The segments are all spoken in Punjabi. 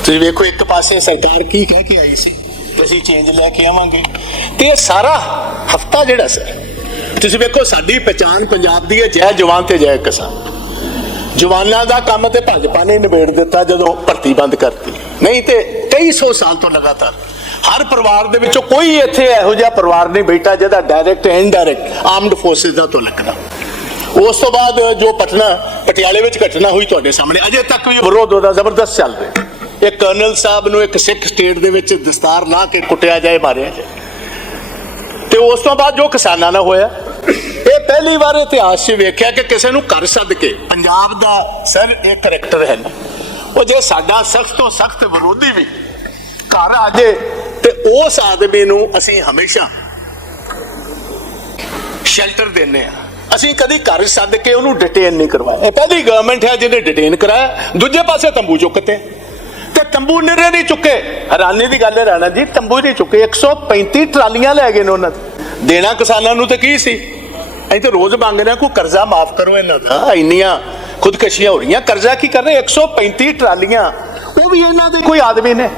ਤੁਸੀਂ ਵੇਖੋ, ਇੱਕ ਪਾਸੇ ਸਰਕਾਰ ਕੀ ਕਹਿ ਕੇ ਆਈ ਸੀ, ਅਸੀਂ ਚੇਂਜ ਲੈ ਕੇ ਆਵਾਂਗੇ। ਤੇ ਇਹ ਸਾਰਾ ਹਫਤਾ ਜਿਹੜਾ ਸਰ ਤੁਸੀਂ ਵੇਖੋ, ਸਾਡੀ ਪਛਾਣ ਪੰਜਾਬ ਦੀ ਹੈ, ਜੈ ਜਵਾਨ ਤੇ ਜੈ ਕਿਸਾਨ। ਜਵਾਨਾਂ ਦਾ ਕੰਮ ਤੇ ਭਾਜਪਾ ਨੇ ਨਿਬੇੜ ਦਿੱਤਾ ਜਦੋਂ ਭਰਤੀ ਬੰਦ ਕਰਤੀ। ਨਹੀਂ ਤੇ ਕਈ ਸੌ ਸਾਲ ਤੋਂ ਲਗਾਤਾਰ, ਹਰ ਪਰਿਵਾਰ ਦੇ ਵਿੱਚੋਂ ਕੋਈ ਇੱਥੇ ਇਹੋ ਜਿਹਾ ਪਰਿਵਾਰ ਨਹੀਂ ਬੈਠਾ ਜਿਹਦਾ ਡਾਇਰੈਕਟ ਇਨਡਾਇਰੈਕਟ ਆਰਮਡ ਫੋਰਸਿਸ ਦਾ ਤੋਂ ਲੱਗਦਾ। ਉਸ ਤੋਂ ਬਾਅਦ ਜੋ ਪਟਨਾ, ਪਟਿਆਲੇ ਵਿੱਚ ਘਟਨਾ ਹੋਈ ਤੁਹਾਡੇ ਸਾਹਮਣੇ, ਅਜੇ ਤੱਕ ਵੀ ਵਿਰੋਧ ਉਹਦਾ ਜ਼ਬਰਦਸਤ ਚੱਲ ਰਿਹਾ। ਇਹ ਕਰਨਲ ਸਾਹਿਬ ਨੂੰ ਇੱਕ ਸਿੱਖ ਸਟੇਟ ਦੇ ਵਿੱਚ ਦਸਤਾਰ ਲਾ ਕੇ ਕੁੱਟਿਆ ਜਾਏ, ਮਾਰਿਆ ਜਾਏ। ਤੇ ਉਸ ਤੋਂ ਬਾਅਦ ਜੋ ਕਿਸਾਨਾਂ ਨਾਲ ਹੋਇਆ, ਇਹ ਪਹਿਲੀ ਵਾਰ ਇਤਿਹਾਸ 'ਚ ਵੇਖਿਆ ਕਿ ਕਿਸੇ ਨੂੰ ਘਰ ਸੱਦ ਕੇ ਪੰਜਾਬ ਦਾ ਸਰ ਇਹ ਕਰੈਕਟਰ ਹੈ ਉਹ ਜੇ ਸਾਡਾ ਸਖਤ ਤੋਂ ਸਖਤ ਵਿਰੋਧੀ ਵੀ ਘਰ ਆ ਜੇ, ਤੇ ਉਸ ਆਦਮੀ ਨੂੰ ਅਸੀਂ ਹਮੇਸ਼ਾ ਸ਼ੈਲਟਰ ਦਿੰਨੇ ਆ ਅਸੀਂ ਕਦੀ ਘਰ ਸੱਦ ਕੇ ਉਹਨੂੰ ਡਿਟੇਨ ਨਹੀਂ ਕਰਵਾਇਆ। ਇਹ ਪਹਿਲੀ ਗਵਰਨਮੈਂਟ ਹੈ ਜਿਹਨੇ ਡਿਟੇਨ ਕਰਾਇਆ। ਦੂਜੇ ਪਾਸੇ ਤੰਬੂ ਚੁੱਕਤੇ ਤੇ। ਤੰਬੂ ਨਿਰੇ ਨਹੀਂ ਚੁੱਕੇ। ਹੈਰਾਨੀ ਦੀ ਗੱਲ ਹੈ ਰਾਣਾ ਜੀ, ਤੰਬੂ ਨਹੀਂ ਚੁੱਕੇ। 135 ਟਰਾਲੀਆਂ ਲੈ ਗਏ ਨੇ ਉਹਨਾਂ ਦੇਣਾ ਕਿਸਾਨਾਂ ਨੂੰ ਤੇ ਕੀ ਸੀ? ਅਸੀਂ ਤੇ ਰੋਜ਼ ਮੰਗਦੇ ਕੋਈ ਕਰਜ਼ਾ ਮਾਫ ਕਰੋ ਇਹਨਾਂ ਦਾ। ਇੰਨੀਆਂ ਖੁਦਕਸ਼ੀਆਂ ਹੋ ਰਹੀਆਂ। ਕਰਜ਼ਾ ਕੀ ਕਰ ਰਹੇ? 135 ਟਰਾਲੀਆਂ। ਉਹ ਵੀ ਇਹਨਾਂ ਦੇ ਕੋਈ ਆਦਮੀ ਨੇ।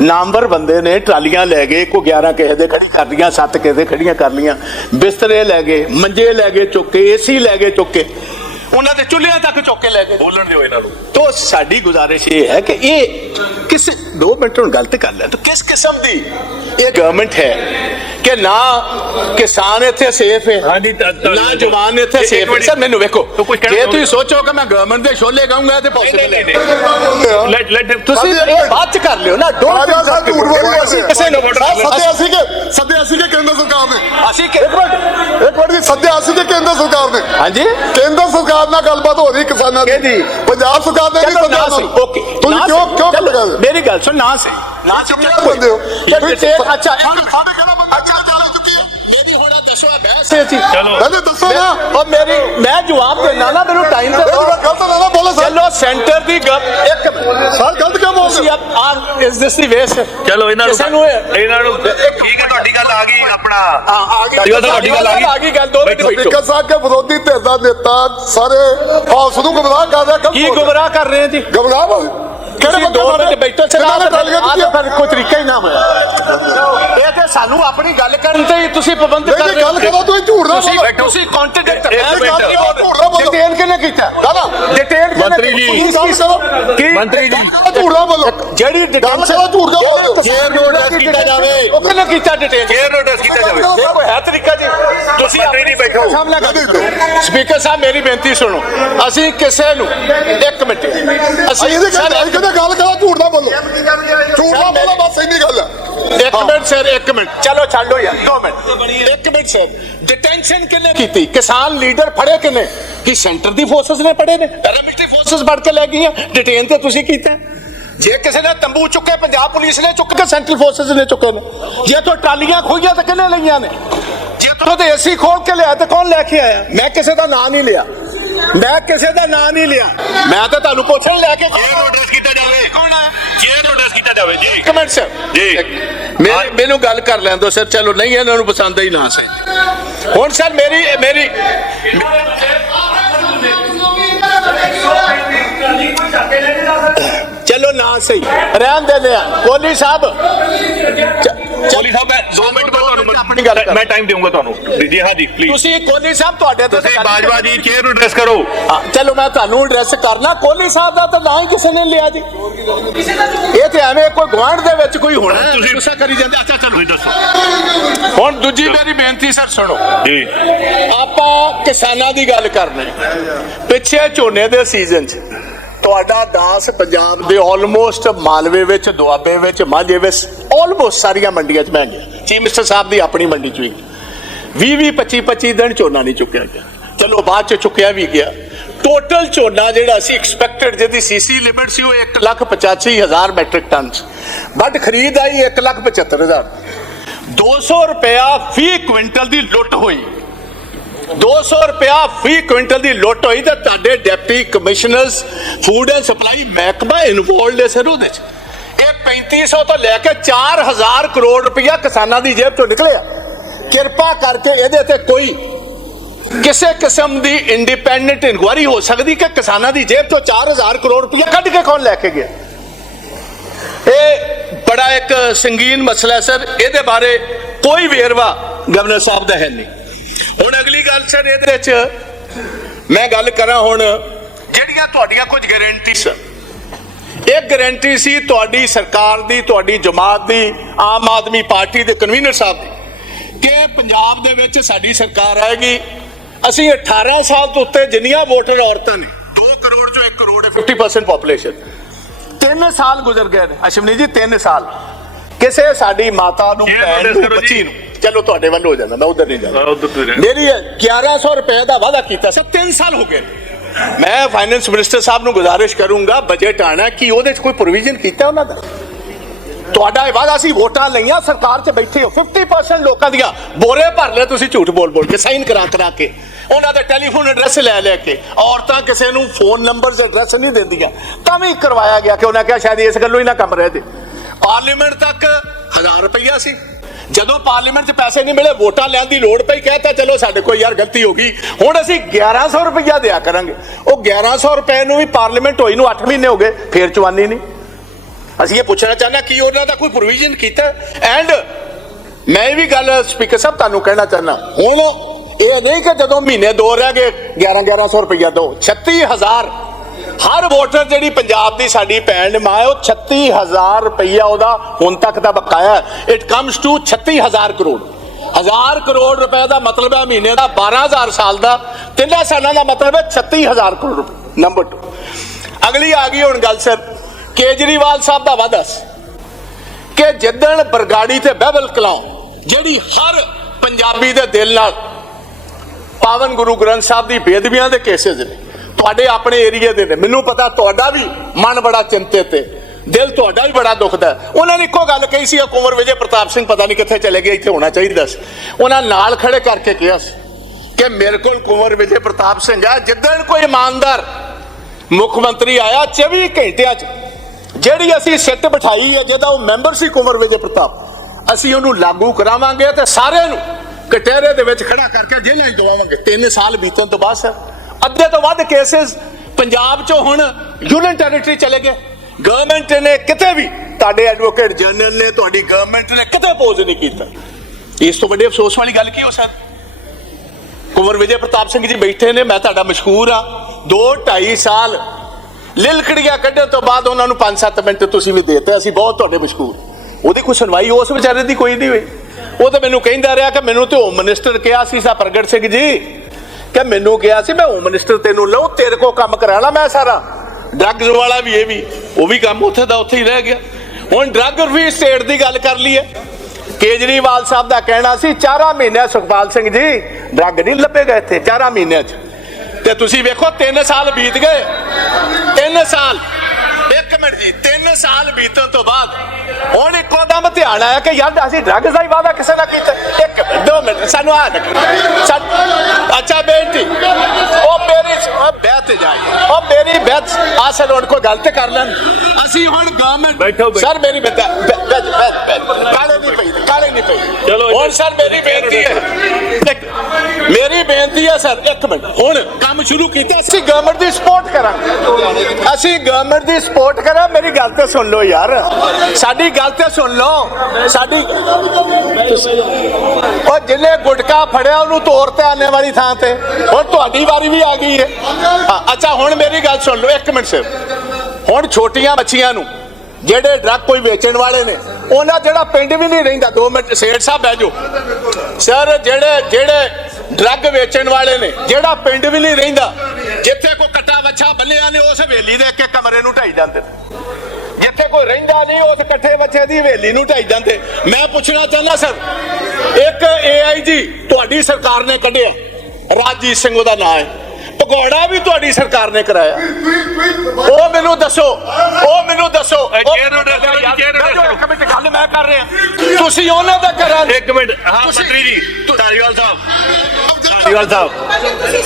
ਨਾਮਵਰ ਬੰਦੇ ਨੇ, ਟਰਾਲੀਆਂ ਲੈ ਗਏ ਕੋ 11 ਕਿਸੇ ਦੇ ਖੜੀ ਕਰ ਲੀਆਂ 7 ਕਿਸੇ ਦੇ ਖੜੀਆਂ ਕਰ ਲੀਆਂ ਬਿਸਤਰੇ ਲੈ ਗਏ, ਮੰਜੇ ਲੈ ਗਏ, ਚੁੱਕੇ ਕੇ, ਏਸੀ ਲੈ ਗਏ, ਚੁੱਕੇ ਉਹਨਾਂ ਦੇ ਚੁੱਲ੍ਹਿਆਂ ਤੱਕ ਚੁੱਕ ਕੇ ਲੈ ਗਏ। ਬੋਲਣ ਦਿਓ ਇਹਨਾਂ ਨੂੰ। ਤੋ ਸਾਡੀ ਗੁਜ਼ਾਰਿਸ਼ ਇਹ ਹੈ ਕਿ ਇਹ ਕਿਸ 2 ਮਿੰਟ ਹੁਣ ਗਲਤ ਕਰ ਲੈ ਤਾਂ ਕਿਸ ਕਿਸਮ ਦੀ ਇਹ ਗਵਰਨਮੈਂਟ ਹੈ ਕਿ ਨਾ ਕਿਸਾਨ ਇੱਥੇ ਸੇਫ ਹੈ ਹਾਂਜੀ, ਨਾ ਜਵਾਨ ਇੱਥੇ ਸੇਫ ਹੈ। ਸਰ ਮੈਨੂੰ ਵੇਖੋ ਜੇ ਤੁਸੀਂ ਸੋਚੋ ਕਿ ਮੈਂ ਗਵਰਨਮੈਂਟ ਦੇ ਛੋਲੇ ਗਾਉਂਗਾ ਤੇ ਪੋਸੀਬਲ ਹੈ ਲੈਟ ਲੈਟ ਤੁਸੀਂ ਚ ਕਰ ਲਿਓ ਨਾ ਸਾਹਿਬ ਝੂਠ ਬੋਲੀ ਅਸੀਂ ਕਿਸੇ ਨੂੰ ਸੱਦੇ ਅਸੀਂ ਕਿ ਸੱਦੇ ਅਸੀਂ ਕਿ ਕੇਂਦਰ ਸਰਕਾਰ ਨੇ। ਅਸੀਂ ਕਿ- ਇੱਕ ਮਿੰਟ ਇੱਕ ਮਿੰਟ ਜੀ ਸੱਦੇ ਅਸੀਂ ਕਿ ਕੇਂਦਰ ਸਰਕਾਰ ਨੇ। ਹਾਂਜੀ। ਕੇਂਦਰ ਸਰਕਾਰ ਨਾਲ ਗੱਲਬਾਤ ਹੋ ਰਹੀ ਕਿਸਾਨਾਂ ਦੀ। ਕਿਹਦੀ? ਪੰਜਾਬ ਸਰਕਾਰ ਨੇ ਨਹੀਂ ਸੀ ਤੁਹਾਨੂੰ। ਓਕੇ। ਤੁਸੀਂ ਕਿਉਂ ਸੀ। ਕਿਉਂ ਚਲੋ, ਗੱਲ ਮੇਰੀ ਗੱਲ ਸੁਣ ਨਾ ਸੀ ਨਾ ਸੀ ਕਿਉਂ ਬੰਦੇ ਹੋ? ਤੁਸੀਂ ਅੱਛਾ ਸਾਡੇ ਕਿਹੜਾ ਬੰਦਾ ਅੱਛਾ ਚੱਲ ਚੁੱਕੀ ਹੈ। ਮੇਰੀ ਹੁਣ ਦਸਵਾ ਬਹਿਸ ਜੀ। ਚਲੋ ਪਹਿਲੇ ਦੱਸੋ ਨਾ। ਉਹ ਮੇਰੀ ਮੈਂ ਜਵਾਬ ਦੇਣਾ ਨਾ ਮੈਨੂੰ ਟਾਈਮ ਤੇ ਬੋਲੋ ਸਰ। ਚਲੋ ਸੈਂਟਰ ਦੀ ਗੱਲ ਇੱਕ ਮਿੰਟ ਸਰ ਗਲਤ ਕਿਉਂ ਬੋਲਦੇ ਤੁਸੀਂ ਆਪ ਆ ਇਸ ਦਿਸ ਦੀ ਵੇਸ ਚਲੋ ਇਹਨਾਂ ਨੂੰ ਨੂੰ ਇਹ- ਇਹਨਾਂ ਨੂੰ ਠੀਕ ਹੈ ਤੁਹਾਡੀ ਗੱਲ ਆ ਗਈ ਆਪਣਾ ਹਾਂ ਆ ਗਈ। ਹੈ, ਤੁਹਾਡੀ ਗੱਲ ਆ ਗਈ। ਆ ਗਈ ਗੱਲ ਦੋ ਮਿੰਟ ਬੈਠੋ। ਸਪੀਕਰ ਸਾਹਿਬ ਕੇ ਵਿਰੋਧੀ ਧਿਰ ਦਾ ਨੇਤਾ ਸਾਰੇ ਹਾਊਸ ਨੂੰ ਗੁੰਮਰਾਹ ਕਰ ਰਿਹਾ ਗਲਤ ਕੀ ਬੋਲ ਰਿਹਾ। ਗੁੰਮਰਾਹ ਕਰ ਰਹੇ ਜੀ? ਗੁੰਮਰਾਹ ਬੋਲ ਕਿਹੜੇ ਦੋ? ਮਿੰਟ ਬੈਠੋ ਟਰਾਲੀਆਂ ਆ? ਫਿਰ ਕੋਈ ਤਰੀਕਾ ਹੀ ਨਾ ਹੋਇਆ। ਇਹ ਤੇ ਸਾਨੂੰ ਆਪਣੀ ਗੱਲ ਕਰਨ ਤੇ ਹੀ ਤੁਸੀਂ ਪਾਬੰਦ ਕਰ ਨਹੀਂ ਰਹੇ ਗੱਲ ਕਰੋ ਤੁਸੀਂ ਝੂਠ ਨਾ ਤੁਸੀਂ ਬੋਲੋ। ਤੁਸੀਂ ਕੰਟਰਡਿਕਟ ਇੱਕ ਇਹ ਗੱਲ ਮਿੰਟ। ਕਰੋ ਝੂਠ ਨਾ ਬੋਲੋ। ਡਿਟੇਲ ਕਿਨੇ ਕੀਤਾ? ਦਾਦਾ ਡਿਟੇਲ ਮੰਤਰੀ ਜੀ। ਤੁਸੀਂ ਗੱਲ ਕਰੋ ਕੀ ਮੰਤਰੀ ਜੀ। ਝੂਠ ਬੋਲੋ। ਜਿਹੜੀ ਗੱਲ ਕਰੋ ਝੂਠ ਬੋਲੋ। ਜੇਰ ਨੂੰ ਅਡਰੈਸ ਕੀਤਾ? ਜਾਵੇ। ਉਹ ਕਿਨੇ ਕੀਤਾ ਡਿਟੇਲ ਕੇਅਰ ਨੂੰ ਅਡਰੈਸ ਕੀਤਾ ਜਾਵੇ। ਇਹ ਕੋਈ ਹੈ ਤਰੀਕਾ ਜੀ। ਤੁਸੀਂ ਮੰਤਰੀ ਜੀ ਬੈਠੋ। ਸਾਹਮਣੇ ਕਰ ਸਪੀਕਰ ਸਾਹਿਬ ਮੇਰੀ ਬੇਨਤੀ ਸੁਣੋ। ਅਸੀਂ ਕਿਸੇ ਨੂੰ ਇੱਕ ਮਿੰਟ। ਅਸੀਂ ਅਸੀਂ ਇਹਦੇ ਕਹਿੰਦੇ ਗੱਲ ਕਰੋ ਝੂਠ ਨਾ ਬੋਲੋ। ਝੂਠ ਨਾ ਬੋਲੋ ਬਸ ਇੰਨੀ ਗੱਲ। ਇੱਕ ਮਿੰਟ ਸਰ ਇੱਕ ਮਿੰਟ। ਚਲੋ ਛੱਡੋ ਯਾਰ ਦੋ ਮਿੰਟ। ਇੱਕ ਮਿੰਟ ਸਰ ਡਿਟੈਂਸ਼ਨ ਕਿਨੇ ਕੀਤੀ? ਕਿਸਾਨ ਲੀਡਰ ਫੜੇ ਕਿਨੇ ਕੀ ਸੈਂਟਰ ਦੀ ਫੋਰਸਸ ਨੇ ਫੜੇ ਨੇ? ਪੈਰਾਮਿਲਟਰੀ ਫੋਰਸਸ ਫੜ ਕੇ ਲੈ ਗਈਆਂ। ਡਿਟੇਨ ਤੇ ਤੁਸੀਂ ਕੀਤਾ ਜੇ ਕਿਸੇ ਨੇ ਤੰਬੂ ਚੁੱਕੇ ਪੰਜਾਬ ਪੁਲਿਸ ਨੇ ਚੁੱਕ ਕੇ ਸੈਂਟਰਲ ਫੋਰਸਸ ਨੇ ਚੁੱਕੇ ਨੇ। ਜੇ ਤੋਂ ਟਰਾਲੀਆਂ ਖੋਈਆਂ ਤਾਂ ਕਿਨੇ ਲਈਆਂ ਨੇ? ਜੇ ਤੋਂ ਤੇ ਏਸੀ ਖੋਲ ਕੇ ਲਿਆ ਤੇ ਕੌਣ ਲੈ ਕੇ ਆਇਆ? ਮੈਂ ਕਿਸੇ ਦਾ ਨਾਂ ਨਹੀਂ ਲਿਆ। ਮੈਂ ਕਿਸੇ ਦਾ ਨਾਂ ਨਹੀਂ ਲਿਆ। ਮੈਂ ਤਾਂ ਤੁਹਾਨੂੰ ਪੁੱਛਣ ਲੈ ਕੇ ਕੇਅਰ ਨੂੰ ਅਡਰੈਸ ਕੀਤਾ ਜਾਵੇ। ਕੌਣ ਹੈ ਕੇਅਰ ਅਡਰੈਸ ਕੀਤਾ ਜਾਵੇ? ਜੀ। ਇੱਕ ਮਿੰਟ ਸਰ। ਜੀ। ਮੇਰੇ ਮੈਨੂੰ ਗੱਲ ਕਰ ਲੈਣ ਦਿਓ ਸਰ। ਚਲੋ ਨਹੀਂ ਇਹਨਾਂ ਨੂੰ ਪਸੰਦ ਹੀ ਨਾ ਸਹੀ ਹੁਣ ਸਰ ਮੇਰੀ ਮੇਰੀ ਚਲੋ ਨਾ ਸਹੀ। ਰਹਿਣ ਦੇ ਲਿਆ ਕੋਲੀ ਸਾਹਿਬ। ਚੋਲੀ ਸਾਹਿਬ ਮੈਂ 2 ਮਿੰਟ ਬਾਅਦ ਆਪਣੀ ਗੱਲ ਤੁਹਾਨੂੰ। ਮੈਂ ਟਾਈਮ ਦੇਵਾਂਗਾ ਤੁਹਾਨੂੰ। ਜੀ ਹਾਂ ਜੀ ਪਲੀਜ਼ ਤੁਸੀਂ ਕੋਲੀ ਸਾਹਿਬ ਤੁਹਾਡੇ ਤੇ ਤੁਸੀਂ ਬਾਜਵਾ ਜੀ ਕੇਅਰ ਨੂੰ ਅਡਰੈਸ ਕਰੋ। ਚਲੋ ਮੈਂ ਤੁਹਾਨੂੰ ਐਡਰੈਸ ਕਰਨਾ। ਕੋਲੀ ਸਾਹਿਬ ਦਾ ਤਾਂ ਨਾ ਹੀ ਕਿਸੇ ਨੇ ਲਿਆ ਜੀ। ਇਹ ਤੇ ਐਵੇਂ ਕੋਈ ਗਵਾਂਢ ਦੇ ਵਿੱਚ ਕੋਈ ਹੋਣਾ। ਹੈ। ਤੁਸੀਂ- ਗੁੱਸਾ ਕਰੀ ਜਾਂਦੇ। ਅੱਛਾ ਚਲੋ ਤੁਸੀਂ ਦੱਸੋ। ਹੁਣ ਦੂਜੀ ਮੇਰੀ ਬੇਨਤੀ ਸਰ ਸੁਣੋ। ਜੀ। ਆਪਾਂ ਕਿਸਾਨਾਂ ਦੀ ਗੱਲ ਕਰਨੇ। ਪਿੱਛੇ ਝੋਨੇ ਦੇ ਸੀਜ਼ਨ 'ਚ ਤੁਹਾਡਾ ਦਾਸ ਪੰਜਾਬ ਦੇ ਆਲਮੋਸਟ ਮਾਲਵੇ ਵਿੱਚ ਦੁਆਬੇ ਵਿੱਚ ਮਾਝੇ ਵਿੱਚ ਆਲਮੋਸਟ ਸਾਰੀਆਂ ਮੰਡੀਆਂ 'ਚ ਮੈਂ ਗਿਆ। ਚੀਫ ਮਿਸਟਰ ਸਾਹਿਬ ਦੀ ਆਪਣੀ ਮੰਡੀ 'ਚ ਵੀ। 20 20 25 25 ਦਿਨ ਝੋਨਾ ਨਹੀਂ ਚੁੱਕਿਆ ਗਿਆ। ਚਲੋ ਬਾਅਦ 'ਚ ਚੁੱਕਿਆ ਵੀ ਗਿਆ। ਟੋਟਲ ਝੋਨਾ ਜਿਹੜਾ ਸੀ ਐਕਸਪੈਕਟਡ ਜਿਹਦੀ ਸੀਸੀ ਲਿਮਿਟ ਸੀ ਉਹ 1 ਲੱਖ 85 ਹਜ਼ਾਰ ਮੈਟ੍ਰਿਕ ਟਨ ਬਟ ਖਰੀਦ ਆਈ 1 ਲੱਖ 75 ਹਜ਼ਾਰ। 200 ਰੁਪਇਆ ਫੀ ਕੁਇੰਟਲ ਦੀ ਲੁੱਟ ਹੋਈ। 200 ਰੁਪਿਆ ਫੀ ਕੁਇੰਟਲ ਦੀ ਲੁੱਟ ਹੋਈ ਤਾਂ ਤੁਹਾਡੇ deputy commissioners food and supply ਮਹਿਕਮਾ ਇਨਵੋਲਡ ਹੈ ਸਰ ਉਹਦੇ ਚ। ਇਹ 3500 ਤੋਂ ਲੈ ਕੇ 4000 ਕਰੋੜ ਰੁਪਇਆ ਕਿਸਾਨਾਂ ਦੀ ਜੇਬ ਤੋਂ ਨਿਕਲਿਆ। ਕਿਰਪਾ ਕਰਕੇ ਇਹਦੇ ਤੇ ਕੋਈ ਕਿਸੇ ਕਿਸਮ ਦੀ ਇੰਡੀਪੈਂਡੈਂਟ ਇਨਕੁਆਇਰੀ ਹੋ ਸਕਦੀ ਕਿ ਕਿਸਾਨਾਂ ਦੀ ਜੇਬ ਤੋਂ 4000 ਕਰੋੜ ਰੁਪਇਆ ਕੱਢ ਕੇ ਕੌਣ ਲੈ ਕੇ ਗਿਆ? ਇਹ ਬੜਾ ਇੱਕ ਸੰਗੀਨ ਮਸਲਾ ਹੈ ਸਰ। ਇਹਦੇ ਬਾਰੇ ਕੋਈ ਵੇਰਵਾ ਗਵਰਨਰ ਸਾਹਿਬ ਦਾ ਹੈ ਨਹੀਂ। ਹੁਣ ਅਗਲੀ ਗੱਲ ਸਰ, ਇਹਦੇ ਵਿੱਚ ਮੈਂ ਗੱਲ ਕਰਾਂ ਹੁਣ ਜਿਹੜੀਆਂ ਤੁਹਾਡੀਆਂ ਕੁਝ ਗਾਰੰਟੀ ਸਰ। ਇਹ ਗਾਰੰਟੀ ਸੀ ਤੁਹਾਡੀ ਸਰਕਾਰ ਦੀ, ਤੁਹਾਡੀ ਜਮਾਤ ਦੀ, ਆਮ ਆਦਮੀ ਪਾਰਟੀ ਦੇ ਕਨਵੀਨਰ ਸਾਹਿਬ ਦੀ ਕਿ ਪੰਜਾਬ ਦੇ ਵਿੱਚ ਸਾਡੀ ਸਰਕਾਰ ਆਏਗੀ। ਅਸੀਂ 18 ਸਾਲ ਤੋਂ ਉੱਤੇ ਜਿੰਨੀਆਂ ਵੋਟਰ ਔਰਤਾਂ ਨੇ 2 ਕਰੋੜ ਚੋਂ 1 ਕਰੋੜ ਹੈ। 50% ਪੋਪੂਲੇਸ਼ਨ ਤਿੰਨ ਸਾਲ ਗੁਜ਼ਰ ਗਏ ਨੇ। ਅਸ਼ਮਨੀ ਜੀ ਤਿੰਨ ਸਾਲ। ਕਿਸੇ ਸਾਡੀ ਮਾਤਾ ਨੂੰ ਭੈਣ ਨੂੰ। ਬੱਚੀ ਨੂੰ ਚਲੋ ਤੁਹਾਡੇ ਵੱਲ ਹੋ ਜਾਂਦਾ ਮੈਂ ਉਧਰ ਨਹੀਂ ਜਾਂਦਾ। ਮੇਰੀ ਇਹ 1100 ਰੁਪਏ ਦਾ ਵਾਅਦਾ ਕੀਤਾ ਸੀ 3 ਸਾਲ ਹੋ ਗਏ ਮੈਂ ਫਾਈਨੈਂਸ ਮਿਨਿਸਟਰ ਸਾਹਿਬ ਨੂੰ ਗੁਜ਼ਾਰਿਸ਼ ਕਰੂੰਗਾ ਬਜਟ ਆਣਾ ਕਿ ਉਹਦੇ 'ਚ ਕੋਈ ਪ੍ਰੋਵੀਜ਼ਨ ਕੀਤਾ ਉਹਨਾਂ ਦਾ? ਤੁਹਾਡਾ ਇਹ ਵਾਅਦਾ ਸੀ ਵੋਟਾਂ ਲਈਆਂ ਸਰਕਾਰ 'ਚ ਬੈਠੇ ਹੋ। 50% ਲੋਕਾਂ ਦੀਆਂ ਬੋਰੇ ਭਰ ਲੈ ਤੁਸੀਂ ਝੂਠ ਬੋਲ ਬੋਲ ਕੇ ਸਾਈਨ ਕਰਾ ਕਰਾ ਕੇ। ਉਹਨਾਂ ਦੇ ਟੈਲੀਫੋਨ ਐਡਰੈਸ ਲੈ ਲੈ ਕੇ ਔਰਤਾਂ ਕਿਸੇ ਨੂੰ ਫੋਨ ਨੰਬਰਸ ਐਡਰੈਸ ਨਹੀਂ ਦਿੰਦੀਆਂ। ਤਾਂ ਵੀ ਕਰਵਾਇਆ ਗਿਆ ਕਿ ਉਹਨਾਂ ਕਿਹਾ ਸ਼ਾਇਦ ਇਸ ਗੱਲੋਂ ਹੀ ਨਾ ਕੰਮ ਰਹੇ ਤੇ ਪਾਰਲੀਮੈਂਟ ਤੱਕ 1000 ਰੁਪਈਆ ਸੀ। ਜਦੋਂ ਪਾਰਲੀਮੈਂਟ 'ਚ ਪੈਸੇ ਨਹੀਂ ਮਿਲੇ, ਵੋਟਾਂ ਲੈਣ ਦੀ ਲੋੜ ਪਈ, ਕਹਿਤਾ ਚਲੋ ਸਾਡੇ ਕੋਲ ਯਾਰ ਗਲਤੀ ਹੋ ਗਈ। ਹੁਣ ਅਸੀਂ 1100 ਰੁਪਈਆ ਦਿਆ ਕਰਾਂਗੇ। ਉਹ 1100 ਰੁਪਏ ਨੂੰ ਵੀ ਪਾਰਲੀਮੈਂਟ ਹੋਈ ਨੂੰ 8 ਮਹੀਨੇ ਹੋ ਗਏ, ਫੇਰ ਚਵਾਨੀ ਨਹੀਂ। ਅਸੀਂ ਇਹ ਪੁੱਛਣਾ ਚਾਹੁੰਦੇ ਹਾਂ, ਕਿ ਉਹਨਾਂ ਦਾ ਕੋਈ ਪ੍ਰੋਵੀਜ਼ਨ ਕੀਤਾ? ਐਂਡ ਮੈਂ ਇਹ ਵੀ ਗੱਲ ਸਪੀਕਰ ਸਾਹਿਬ ਤੁਹਾਨੂੰ ਕਹਿਣਾ ਚਾਹੁੰਦਾ, ਹੁਣ ਇਹ ਨਹੀਂ ਕਿ ਜਦੋਂ ਮਹੀਨੇ ਦੋ ਰਹਿ ਗਏ 11 1100 ਰੁਪਈਆ ਦੋ। 36000 ਹਰ ਵੋਟਰ ਜਿਹੜੀ ਪੰਜਾਬ ਦੀ ਸਾਡੀ ਭੈਣ ਮਾਂ ਹੈ, ਉਹ 36000 ਰੁਪਈਆ ਉਹਦਾ ਹੁਣ ਤੱਕ ਦਾ ਬਕਾਇਆ ਇਟ ਕਮਸ ਟੂ 36000 ਕਰੋੜ। ਹਜ਼ਾਰ ਕਰੋੜ ਰੁਪਏ ਦਾ ਮਤਲਬ ਹੈ ਮਹੀਨੇ ਦਾ 12000 ਸਾਲ ਦਾ। ਤਿੰਨਾਂ ਸਾਲਾਂ ਦਾ ਮਤਲਬ ਹੈ 36000 ਕਰੋੜ ਰੁਪਏ। ਨੰਬਰ 2 ਅਗਲੀ ਆ ਗਈ ਹੁਣ ਗੱਲ ਸਰ ਕੇਜਰੀਵਾਲ ਸਾਹਿਬ ਦਾ ਵਾਅਦਾ ਸੀ ਕਿ ਜਿੱਦਣ ਬਰਗਾੜੀ ਤੇ ਬਹਿਬਲ ਕਲਾਉ ਜਿਹੜੀ ਹਰ ਪੰਜਾਬੀ ਦੇ ਦਿਲ ਨਾਲ ਪਾਵਨ ਗੁਰੂ ਗ੍ਰੰਥ ਸਾਹਿਬ ਦੀ ਬੇਦਬੀਆਂ ਦੇ ਕੇਸਿਸ ਨੇ, ਤੁਹਾਡੇ ਆਪਣੇ ਏਰੀਆ ਦੇ ਨੇ ਮੈਨੂੰ ਪਤਾ ਤੁਹਾਡਾ ਵੀ ਮਨ ਬੜਾ ਚਿੰਤਿਤ ਹੈ ਦਿਲ ਤੁਹਾਡਾ ਵੀ ਬੜਾ ਦੁਖਦਾ ਹੈ। ਉਹਨਾਂ ਨੇ ਇੱਕੋ ਗੱਲ ਕਹੀ ਸੀ ਉਹ ਕੁੰਵਰ ਵਿਜੇ ਪ੍ਰਤਾਪ ਸਿੰਘ ਪਤਾ ਨਹੀਂ ਕਿੱਥੇ ਚਲੇ ਗਏ, ਇੱਥੇ ਹੋਣਾ ਚਾਹੀਦਾ ਸੀ ਉਹਨਾਂ ਨਾਲ ਖੜੇ ਕਰਕੇ ਕਿਹਾ ਸੀ ਕਿ ਮੇਰੇ ਕੋਲ ਕੁੰਵਰ ਵਿਜੇ ਪ੍ਰਤਾਪ ਸਿੰਘ ਆ, ਜਿੱਦਣ ਕੋਈ ਇਮਾਨਦਾਰ ਮੁੱਖ ਮੰਤਰੀ ਆਇਆ 24 ਘੰਟਿਆਂ 'ਚ, ਜਿਹੜੀ ਅਸੀਂ ਸਿੱਟ ਬਿਠਾਈ ਹੈ, ਜਿਹਦਾ ਉਹ ਮੈਂਬਰ ਸੀ ਕੁੰਵਰ ਵਿਜੇ ਪ੍ਰਤਾਪ, ਅਸੀਂ ਉਹਨੂੰ ਲਾਗੂ ਕਰਾਵਾਂਗੇ ਤੇ ਸਾਰਿਆਂ ਨੂੰ ਕਟਹਿਰੇ ਦੇ ਵਿੱਚ ਖੜਾ ਕਰਕੇ ਜੇਲ੍ਹਾਂ 'ਚ ਦਵਾਵਾਂਗੇ। 3 ਸਾਲ ਬੀਤਣ ਤੋਂ ਬਾਅਦ ਸਰ ਅੱਧੇ ਤੋਂ ਵੱਧ ਕੇਸਿਸ ਪੰਜਾਬ 'ਚੋਂ ਹੁਣ ਯੂਨੀਅਨ ਟੈਰੀਟਰੀ ਚਲੇ ਗਏ। ਗਵਰਨਮੈਂਟ ਨੇ ਕਿਤੇ ਵੀ, ਤੁਹਾਡੇ ਐਡਵੋਕੇਟ ਜਨਰਲ ਨੇ, ਤੁਹਾਡੀ ਗਵਰਨਮੈਂਟ ਨੇ ਕਿਤੇ ਪੋਜ਼ ਨਹੀਂ ਕੀਤਾ। ਇਸ ਤੋਂ ਵੱਡੇ ਅਫਸੋਸ ਵਾਲੀ ਗੱਲ ਕੀ ਹੋ ਸਰ ਕੁੰਵਰ ਵਿਜੇ ਪ੍ਰਤਾਪ ਸਿੰਘ ਜੀ ਬੈਠੇ ਨੇ, ਮੈਂ ਤੁਹਾਡਾ ਮਸ਼ਹੂਰ ਆ 2 2.5 ਸਾਲ ਲਿਲਕੜੀਆਂ ਕੱਢਣ ਤੋਂ ਬਾਅਦ ਉਹਨਾਂ ਨੂੰ 5-7 ਮਿੰਟ ਤੁਸੀਂ ਵੀ ਦੇਤੇ, ਅਸੀਂ ਬਹੁਤ ਤੁਹਾਡੇ ਮਸ਼ਹੂਰ। ਉਹਦੀ ਕੋਈ ਸੁਣਵਾਈ ਉਸ ਵਿਚਾਰੇ ਦੀ ਕੋਈ ਨਹੀਂ ਹੋਈ। ਉਹ ਤਾਂ ਮੈਨੂੰ ਕਹਿੰਦਾ ਰਿਹਾ ਕਿ ਮੈਨੂੰ ਤੇ ਹੋਮ ਮਿਨਿਸਟਰ ਕਿਹਾ ਸੀ, ਸਾ ਪ੍ਰਗਟ ਸਿੰਘ ਜੀ, ਕਿ ਮੈਨੂੰ ਕਿਹਾ ਸੀ, ਮੈਂ ਹੋਮ ਮਿਨਿਸਟਰ ਤੈਨੂੰ ਲਓ ਤੇਰੇ ਕੋ ਕੰਮ ਕਰਾਣਾ ਮੈਂ ਸਾਰਾ। ਡਰੱਗਸ ਵਾਲਾ ਵੀ ਇਹ ਵੀ, ਉਹ ਵੀ ਕੰਮ ਉੱਥੇ ਦਾ ਉੱਥੇ ਹੀ ਰਹਿ ਗਿਆ। ਹੁਣ ਡਰੱਗ ਫ੍ਰੀ ਸਟੇਟ ਦੀ ਗੱਲ ਕਰ ਲਈਏ। ਕੇਜਰੀਵਾਲ ਸਾਹਿਬ ਦਾ ਕਹਿਣਾ ਸੀ 4 ਮਹੀਨਿਆਂ ਸੁਖਪਾਲ ਸਿੰਘ ਜੀ ਡਰੱਗ ਨਹੀਂ ਲੱਭੇਗਾ ਇੱਥੇ 4 ਮਹੀਨਿਆਂ 'ਚ। ਤੇ ਤੁਸੀਂ ਵੇਖੋ 3 ਸਾਲ ਬੀਤ ਗਏ। 3 ਸਾਲ। ਇੱਕ ਮਿੰਟ ਜੀ 3 ਸਾਲ ਬੀਤਣ ਤੋਂ ਬਾਅਦ ਹੁਣ ਇੱਕੋ ਦਮ ਧਿਆਨ ਆਇਆ ਕਿ ਯਾਰ ਅਸੀਂ ਡਰੱਗਸ ਦਾ ਹੀ ਵਾਅਦਾ ਕਿਸੇ ਨਾਲ ਕੀਤਾ ਇੱਕ ਦੋ ਮਿੰਟ ਸਾਨੂੰ ਆ ਅੱਛਾ ਬੇਟੀ ਉਹ ਮੇਰੀ ਉਹ ਤੇ ਜਾਈ ਉਹ ਮੇਰੀ ਬਹਿਤ ਆਸਲ ਹੁਣ ਕੋਈ ਗਲਤ ਕਰ ਲੈਣ ਅਸੀਂ ਹੁਣ ਗਵਰਨਮੈਂਟ ਬੈਠੋ, ਬੈਠੋ। ਸਰ ਮੇਰੀ ਬੇਟਾ ਕਾਲੇ ਨਹੀਂ ਪਈ ਕਾਲੇ ਨਹੀਂ ਪਈ ਚਲੋ, ਹੁਣ ਸਰ ਮੇਰੀ ਬੇਨਤੀ ਹੈ। ਮੇਰੀ ਬੇਨਤੀ ਹੈ ਸਰ ਇੱਕ ਮਿੰਟ। ਹੁਣ ਕੰਮ ਸ਼ੁਰੂ ਕੀਤਾ ਅਸੀਂ ਗਵਰਨਮੈਂਟ ਦੀ ਸਪੋਰਟ ਕਰਾਂਗੇ। ਅਸੀਂ ਗਵਰਨਮੈਂਟ ਦੀ ਸਪੋਰਟ ਕਰਾਂ ਮੇਰੀ ਗੱਲ ਤੇ ਸੁਣ ਲਓ ਯਾਰ। ਸਾਡੀ ਗੱਲ ਤੇ ਸੁਣ ਲਓ। ਸਾਡੀ ਉਹ ਜਿਹਨੇ ਗੁਟਕਾ ਫੜਿਆ ਉਹਨੂੰ ਤੋਰ ਤੇ ਆਨੇ ਵਾਲੀ ਥਾਂ ਤੇ। ਹੁਣ ਤੁਹਾਡੀ ਵਾਰੀ ਵੀ ਆ ਗਈ ਹੈ। ਅੱਛਾ ਹੁਣ ਮੇਰੀ ਗੱਲ ਸੁਣ ਲਓ ਇੱਕ ਮਿੰਟ ਸਿਰਫ ਹੁਣ ਛੋਟੀਆਂ ਬੱਚੀਆਂ ਨੂੰ ਜਿਹੜੇ ਡਰੱਗ ਕੋਈ ਵੇਚਣ ਵਾਲੇ ਨੇ ਉਹਨਾਂ ਜਿਹੜਾ ਪਿੰਡ ਵੀ ਨਹੀਂ ਰਹਿੰਦਾ 2 ਮਿੰਟ, ਸੇਠ ਸਾਹਿਬ ਬਹਿ ਜਾਓ। ਸਰ, ਜਿਹੜੇ ਜਿਹੜੇ ਡਰੱਗ ਵੇਚਣ ਵਾਲੇ ਨੇ, ਜਿਹੜਾ ਪਿੰਡ ਵੀ ਨਹੀਂ ਰਹਿੰਦਾ, ਜਿੱਥੇ ਕੋਈ ਕੱਟਾ ਵੱਛਾ ਬੱਲਿਆ ਨੇ ਉਸ ਹਵੇਲੀ ਦੇ ਇੱਕ ਕਮਰੇ ਨੂੰ ਢਾਈ ਜਾਂਦੇ ਨੇ। ਜਿੱਥੇ ਕੋਈ ਰਹਿੰਦਾ ਨਹੀਂ, ਉਸ ਇਕੱਠੇ ਬੱਚੇ ਦੀ ਹਵੇਲੀ ਨੂੰ ਢਾਈ ਜਾਂਦੇ। ਮੈਂ ਪੁੱਛਣਾ ਚਾਹੁੰਦਾ, ਸਰ, ਇੱਕ ਏਆਈਜੀ ਤੁਹਾਡੀ ਸਰਕਾਰ ਨੇ ਕੱਢਿਆ। ਰਾਜੀਤ ਸਿੰਘ ਉਹਦਾ ਨਾਮ ਹੈ। ਪਕੌੜਾ ਵੀ ਤੁਹਾਡੀ ਸਰਕਾਰ ਨੇ ਕਰਾਇਆ। ਉਹ ਮੈਨੂੰ ਦੱਸੋ ਉਹ ਮੈਨੂੰ ਦੱਸੋ। ਇੱਕ ਮਿੰਟ ਗੱਲ ਮੈਂ ਕਰ ਰਿਹਾ। ਤੁਸੀਂ ਉਹਨਾਂ ਦਾ ਕਰਾਂ ਇੱਕ ਮਿੰਟ। ਹਾਂ ਤੁਸੀਂ- ਮੰਤਰੀ ਜੀ ਧਾਰੀਵਾਲ ਸਾਹਿਬ। ਧਾਰੀਵਾਲ ਸਾਹਿਬ।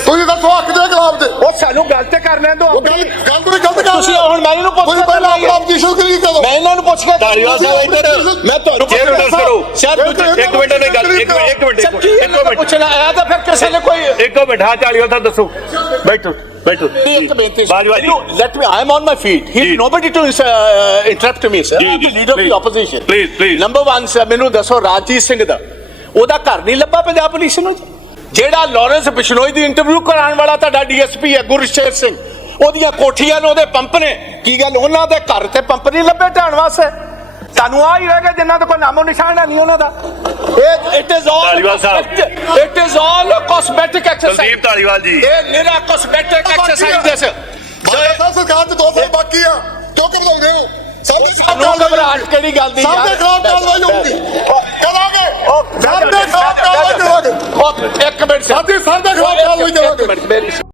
ਤੁਸੀਂ ਦੱਸੋ ਹੱਕ ਦੇ ਖਿਲਾਫ ਦੇ। ਉਹ ਸਾਨੂੰ ਗੱਲ ਤੇ ਕਰ ਲੈਣ ਦਿਓ ਉਹ ਗੱਲ ਗੱਲ ਤੋਂ ਗਲਤ ਤੁਸੀਂ ਹੁਣ ਮੈਂ ਇਹਨੂੰ ਪੁੱਛ ਤੁਸੀਂ ਪਹਿਲਾਂ ਆਪਣਾ ਆਪੋਜੀਸ਼ਨ ਕਰੀ ਕਰੋ। ਮੈਂ ਇਹਨਾਂ ਨੂੰ ਪੁੱਛ ਕੇ ਧਾਰੀਵਾਲ ਸਾਹਿਬ ਇੱਧਰ ਮੈਂ ਤੁਹਾਨੂੰ ਨੂੰ ਦੱਸ ਕਰੋ। ਸਰ ਇੱਕ ਮਿੰਟ ਗੱਲ ਇੱਕ ਮਿੰਟ ਇੱਕ ਮਿੰਟ ਇੱਕ ਮਿੰਟ ਪੁੱਛਣਾ? ਆਇਆ ਤਾਂ ਫਿਰ ਕਿਸੇ ਨੇ ਕੋਈ ਇੱਕ ਮਿੰਟ ਹਾਂ ਚਾਲੀ ਦਾ ਦੱਸੋ। ਬੈਠੋ ਬੈਠੋ। ਇੱਕ ਬੇਨਤੀ Bajwa ji. Let me I am on my feet he. Nobody to interrupt me sir ji, leader of the opposition please, please. Number 1 sir ਮੈਨੂੰ ਦੱਸੋ ਰਾਜਜੀਤ ਸਿੰਘ ਦਾ। ਉਹਦਾ ਘਰ ਨਹੀਂ ਲੱਭਾ ਪੰਜਾਬ ਪੁਲਿਸ ਨੂੰ? ਜਿਹੜਾ ਲਾਰੈਂਸ ਬਿਸ਼ਨੋਈ ਦੀ ਇੰਟਰਵਿਊ ਕਰਾਉਣ ਵਾਲਾ ਤੁਹਾਡਾ ਡੀਐਸਪੀ ਹੈ ਗੁਰਸ਼ੇਰ ਸਿੰਘ। ਉਹਦੀਆਂ ਕੋਠੀਆਂ ਨੇ ਉਹਦੇ ਪੰਪ ਨੇ। ਕੀ ਗੱਲ ਉਹਨਾਂ ਦੇ ਘਰ ਤੇ ਪੰਪ ਨਹੀਂ ਲੱਭੇ ਢਾਣ ਵਾਸਤੇ? ਤੁਹਾਨੂੰ ਆ ਹੀ ਰਹੇਗਾ ਜਿੰਨਾ ਦਾ ਕੋਈ ਨਾਮੋ ਨਿਸ਼ਾਨ ਨਹੀਂ ਉਹਨਾਂ ਦਾ। ਇਹ it is all Dhaliwal Sahib. It is all cosmetic exercise Kuldeep Dhaliwal ji. ਇਹ ਨਿਰਾ ਕਾਸਮੈਟਿਕ ਐਕਸਰਸਾਈਜ਼ ਦਿਸ ਬਾਬਾ ਸਾਹਿਬ ਸਰਕਾਰ ਚ ਦੋ ਸਾਲ ਬਾਕੀ ਆ। ਕਿਉਂ ਕਿ ਵਧਾਉਂਦੇ ਹੋ? ਸਾਡੇ ਖਿਲਾਫ ਸਾਨੂੰ ਘਬਰਾਹਟ ਕਿਹੜੀ ਗੱਲ ਦੀ ਸਾਡੇ ਯਾਰ? ਖਿਲਾਫ ਕਾਰਵਾਈ ਹੋਊਗੀ। ਕਰਾਂਗੇ। ਸਾਡੇ ਖਿਲਾਫ ਕਾਰਵਾਈ ਕਰਾਂਗੇ। ਇੱਕ ਮਿੰਟ ਸਾਡੀ ਸਾਡੇ ਖਿਲਾਫ ਕਾਰਵਾਈ ਕਰਾਂਗੇ।